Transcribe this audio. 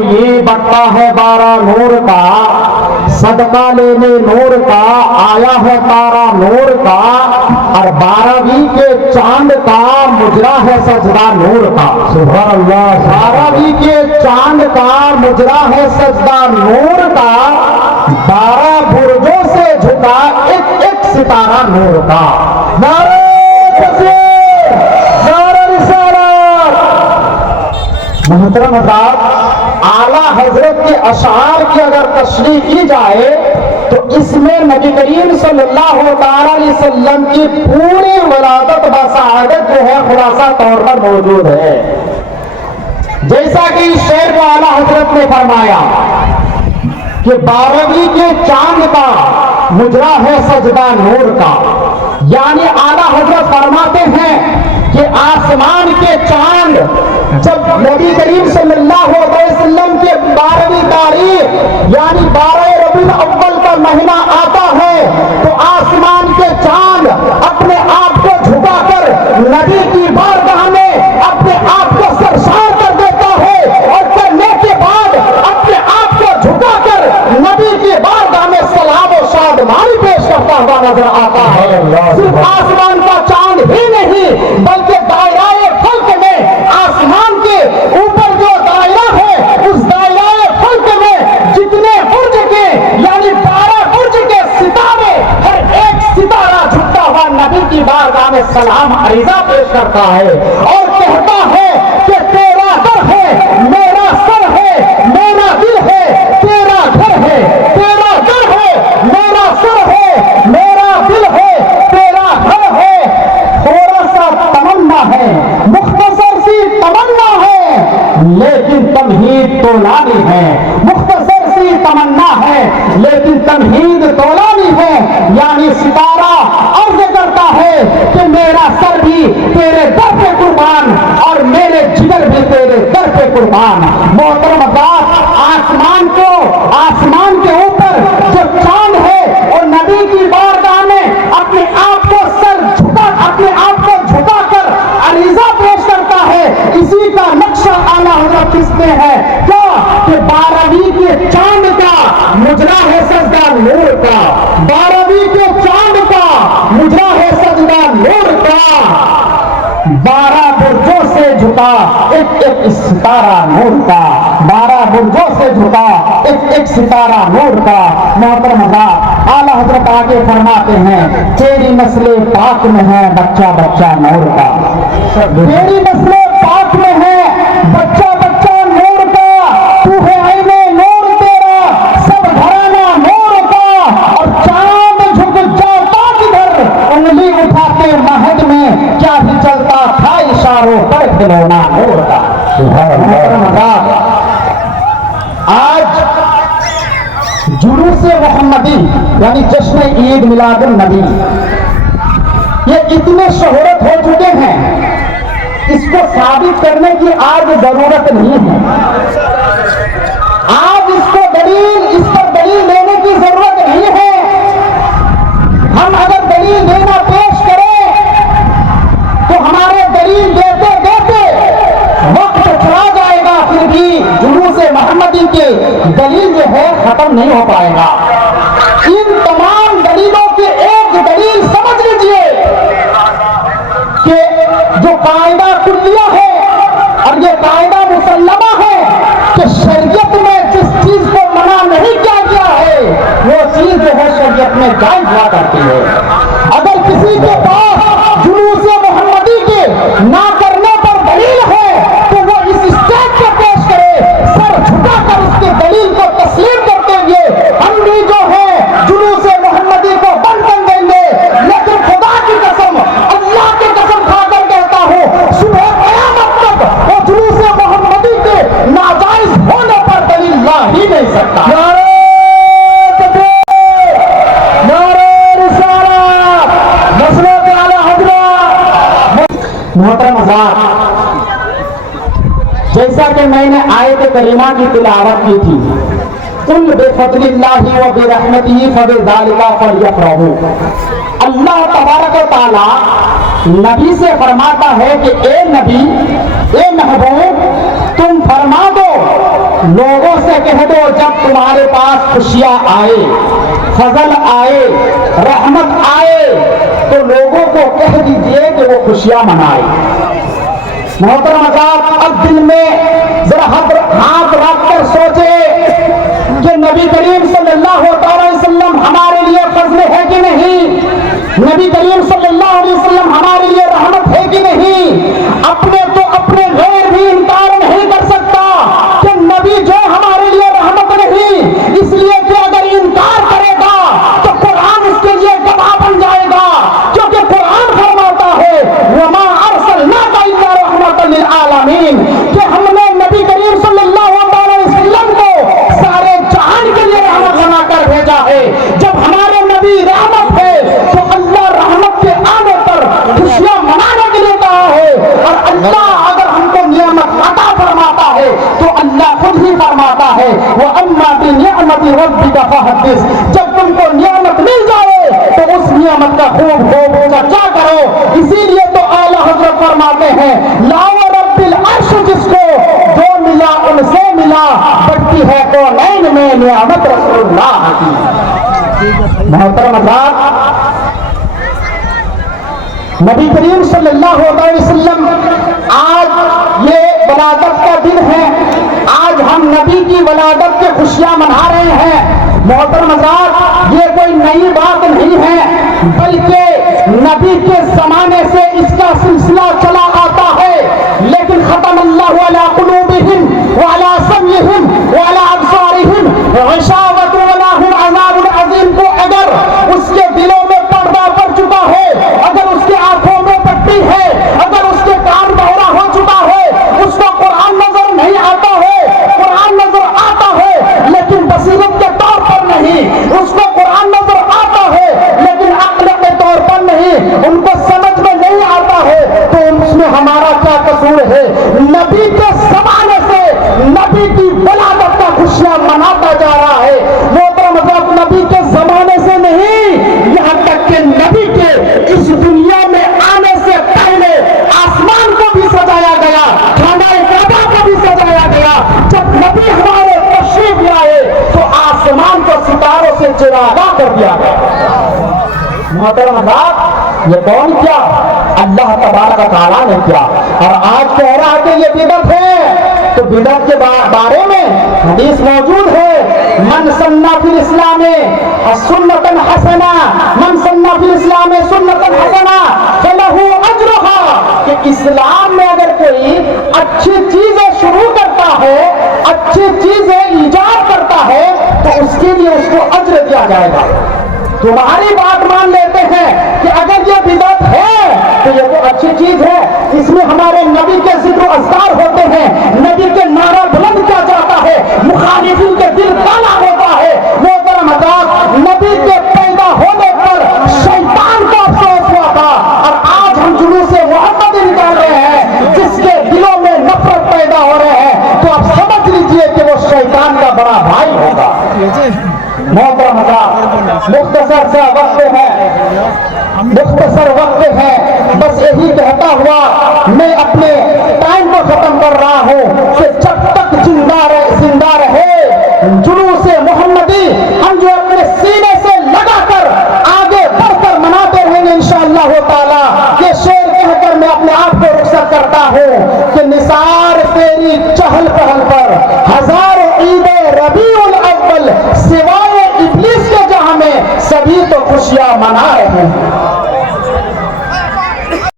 یہ بٹا ہے 12 نور کا، صدقہ لینے نور کا، آیا ہے تارا نور کا، اور 12ویں کے چاند کا مجرا ہے سجدہ نور کا۔ سبحان اللہ۔ 12ویں کے چاند کا مجرا ہے سجدہ نور کا، 12 برجوں سے جھکا ایک ایک ستارہ نور کا۔ نعرہ تکبیر، نعرہ رسالت۔ محترم حضرات، اعلیٰ حضرت کے اشعار کی اگر تشریح کی جائے تو اس میں نبی کریم صلی اللہ تعالی علیہ وسلم کی پوری ولادت و سعادت جو ہے خلاصہ طور پر موجود ہے۔ جیسا کہ اس شعر کو اعلیٰ حضرت نے فرمایا کہ 12ویں کے چاند کا مجرا ہے سجدہ نور کا، یعنی اعلیٰ حضرت فرماتے ہیں کہ آسمان کے چاند جب نبی کریم صلی اللہ علیہ وسلم کے 12ویں تاریخ یعنی 12 ربیع الاول کا مہینہ آتا ہے تو آسمان کے چاند اپنے آپ کو جھکا کر نبی کی بارگاہ میں اپنے آپ کو سرشار کر دیتا ہے، اور کرنے کے بعد اپنے آپ کو جھکا کر نبی کی بارگاہ میں سلام و شادمانی پیش کرتا ہوا نظر آتا ہے۔ صرف آسمان کا چاند ہی نہیں بلکہ دائرہ فلک میں آسمان کے اوپر جو دائرہ ہے اس دائرہ فلک میں جتنے برج کے یعنی 12 برج کے ستارے، ہر ایک ستارہ جھکتا ہوا نبی کی بارگاہ میں سلام عریضہ پیش کرتا ہے اور کہتا ہے کہ تیرا در ہے میرا سر ہے میرا دل ہے تیرا گھر ہے، تیرا در ہے میرا سر ہے میرا دل ہے تیرا گھر ہے۔ تھوڑا سا تمنا ہے، مختصر سی تمنا ہے لیکن تمہید طولانی ہے، مختصر سی تمنا ہے لیکن تمہید طولانی ہے، یعنی ستارہ عرض کرتا ہے کہ میرا سر بھی تیرے در پہ قربان اور میرے جگر بھی تیرے در پہ قربان۔ محترم حضرات، آسمان کے اوپر جو چاند ہے اور نبی کی بارگاہ میں اپنے آپ کو اپنے آپ کو جھکا کر عریضہ پیش کرتا ہے، اسی کا نقشہ اعلیٰ حضرت کھینچتے ہیں کیا کہ 12ویں کے چاند کا مجرا ہے سجدہ نور کا، 12ویں کے چاند کا مجرا ہے سجدہ نور کا، 12 برجوں سے جھکا ایک ایک ستارہ نور کا، 12 برجوں سے جھکا ایک ایک ستارہ نور کا۔ محترم حضرات، اعلیٰ حضرت آگے فرماتے ہیں تیری نسل پاک میں ہے بچہ بچہ نور کا، تیری نسل پاک میں ہے بچہ بچہ نور کا، تو ہے عین نور تیرا سب گھرانہ نور کا، اور چاند جھک جاتا کدھر انگلی اٹھاتے مہد میں کیا ہی چلتا تھا اشاروں پر کھلونا نور کا۔ آج جلوس محمدی یعنی جشن عید میلاد النبی یہ اتنے شہرت ہو چکے ہیں، اس کو ثابت کرنے کی آج ضرورت نہیں ہے، آج اس پر دلیل لینے کی ضرورت نہیں ہے۔ ہم اگر دلیل دینا پیش کریں تو ہمارے دلیل دیتے دیتے وقت چلا جائے گا، پھر بھی جلوس محمدی کے دلیل جو ہے ختم نہیں ہو پائے گا۔ ان تمام دلیلوں کی ایک دلیل سمجھ لیجئے کہ جو قاعدہ کلیہ ہے اور یہ قاعدہ مسلمہ ہے کہ شریعت میں جس چیز کو منع نہیں کیا گیا ہے وہ چیز جو ہے شریعت میں جائز ہوا کرتی ہے۔ اگر کسی کے پاس جلوس محمدی کے نہ کرنے پر دلیل ہے تو وہ اس اسٹیج پہ پیش کرے، سر جھکا کر اس کے دلیل کو تسلیم کرتے ہوئے ہم بھی جو ہے جلوس محمدی کو بند کر دیں گے، لیکن خدا کی قسم اللہ کی قسم کھا کر کہتا ہوں صبح قیامت تک وہ جلوس محمدی کے ناجائز ہونے پر دلیل لا ہی نہیں سکتا۔ نعرہ تکبیر، نعرہ رسالت، نصرت اعلیٰ حضرت۔ محترم حضرات، جیسا کہ میں نے آیت کریمہ کی تلاوت کی تھی قل بفضل اللہ وبرحمتہ فبذلک فلیفرحوا، اللہ تبارک و تعالی نبی سے فرماتا ہے کہ اے نبی، اے محبوب، تم فرما دو लोगों से कह दो जब तुम्हारे पास खुशियां आए, फजल आए, रहमत आए, तो लोगों को कह दीजिए कि वो खुशियां मनाए। मोहतरम हज़रात, अब दिल में जरा हाथ रख कर सोचे कि नबी करीम सल्लल्लाहु अलैहि वसल्लम हमारे लिए फजल है कि नहीं, नबी करीम सल्लल्लाहु अलैहि वसल्लम हमारे लिए रहमत है कि नहीं। अपने तो अपने गैर भी इनकार नहीं कर सकता कि नबी जो हमारे लिए रहमत नहीं, इसलिए कि अगर इनकार करेगा तो कुरान उसके लिए गवाह बन जाएगा, क्योंकि कुरान फरमाता है वमा अरसलनाका इल्ला रहमतल लिल आलमीन, कि हमने नबी करीम सल्लल्लाहु अलैहि वसल्लम को सारे जहान के लिए रहमत बनाकर भेजा है। जब हमारे नबी रहमत है तो अल्लाह रहमत के आने पर खुशियां मनाने के लिए कहा है। और अल्लाह अगर हमको नियामत अता फरमाता है तो अल्लाह खुद ही फरमाता है वो अम्मा बि निअमति रब्बिका फहद्दिस, जब तुमको नियामत मिल जाए तो उस नियामत का खूब खूब चर्चा करो। इसीलिए तो आला हजरत फरमाते हैं लाओ रब्बिल अर्श, जिसको जो मिला उनसे मिला, बढ़ती है तो नैन में नियामत रसूलुल्लाह की। मोहतरम हज़रात, नबी करीम सल्लल्लाहु अलैहि वसल्लम आज ये वलादत का दिन है, आज हम नबी की वलादत के खुशियां मना रहे हैं। मोहतरम हज़रात, ये कोई नई बात नहीं है, बल्कि नबी के जमाने से इसका सिलसिला चला आता है। लेकिन खतम अल्लाहु अला कुलूबिहिम व अला समइहिम व अला अबसारिहिम गिशावत व लहुम अज़ाबुन अज़ीम को अगर उसके दिलों में पर्दा पड़ चुका है, अगर उसके आंखों में पट्टी है, अगर उसके कान बहरा हो चुका है, उसको कुरान नजर नहीं आता है, कुरान नजर आता है लेकिन बसीरत के तौर पर नहीं, उसको कुरान नजर आता है लेकिन अक्ल के तौर पर नहीं, उनको समझ में नहीं आता है, तो उसमें हमारा क्या कसूर है। नबी के जमाने से नबी की वलादत का खुशियां मनाता जा रहा है। वो तो मतलब नबी के जमाने से नहीं, यहाँ तक कि नबी के इस दुनिया में आने से पहले आसमान को भी सजाया गया, खाना काबा को भी सजाया गया। जब नबी हमारे तशरीफ लाए तो आसमान को सितारों से चिरागा कर दिया गया। मोहतरम हज़रात, ये कौन किया? अल्लाह तबारक व तआला ने किया। और आज कह रहा है कि ये बिदअत है, तो बिदअत के बारे में हदीस मौजूद है, मन सन्ना फिल इस्लाम सुन्नतन हसना, मन सन्ना फिल इस्लाम सुन्नतन हसना फलहु अजरुहा, कि इस्लाम में अगर कोई अच्छी चीजें शुरू करता है, अच्छी चीजें ईजाद करता है, तो उसके लिए उसको अज्र दिया जाएगा। तुम्हारी बात मान लेते हैं कि अगर ये बिदअत है तो ये तो अच्छी चीज है, इसमें हमारे नबी के जिक्र अज़कार होते हैं, नबी के नारा बुलंद किया जाता है, मुखालिफिन के दिल काला होता है। मोहतरम हज़रात, नबी के पैदा होने पर शैतान को अफसोस हुआ था, और आज हम जुलूस मोहम्मद निकाल रहे हैं जिसके दिलों में नफरत पैदा हो रहे हैं, तो आप समझ लीजिए कि वो शैतान का बड़ा भाई होगा। मोहतरम हज़रात, मुख्तसर सा वक्त है, मुख्तसर वक्त है, बस यही कहता हुआ मैं अपने टाइम को खत्म कर रहा हूँ कि जब तक जिंदा रहे जुलूस मोहम्मदी, हम जो अपने सीने से लगाकर आगे बढ़कर मनाते रहेंगे इंशाअल्लाह ताला। ये शेर कहकर मैं अपने आप को रुखसत करता हूँ कि निसार तेरी चहल पहल पर हजारों ईदे रबीउल अव्वल, सिवाय इब्लीस के जहां में सभी तो खुशियां मना रहे हैं।